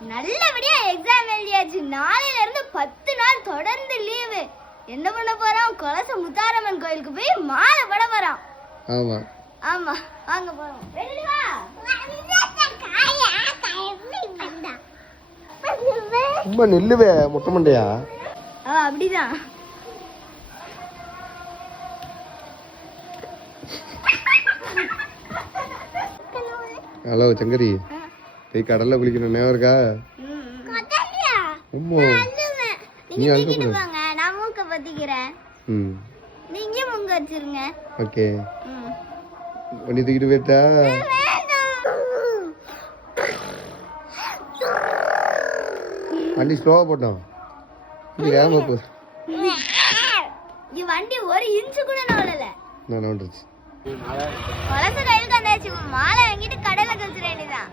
நல்லபடியா எக்ஸாம் எழுதியாச்சு. நாளையில இருந்து 10 நாள் தொடர்ந்து லீவு. என்ன பண்ண போறோம்? கொலச முத்தாரம்மன் கோயிலுக்கு போய் மாலை போட போறோம். ஆமா ஆமா வாங்க போறோம். ரெடி வா. ரொம்ப நில்லுவே முட்டை மண்டையா. அப்படிதான். ஹலோ சங்கரி, போய் கடல்ல குளிக்கணும் நேரம் இருக்கா? நீங்க தூக்கிட்டு போங்க, நான் மூக்க பத்திக்கிறேன். நீங்க மூங்க வச்சிருங்க. ஓகே. வண்டி தூக்கிட்டு போயிட்டா? வண்டி ஸ்லோவா போட்டோம். வேகமா போ. வண்டி ஒரு இன்ச்சு கூட நவளல. நான் வந்துருச்சு. வலச கையில கண்டாச்சு. மாலை வாங்கிட்டு கடல்ல கழிச்சிட வேண்டியதான்.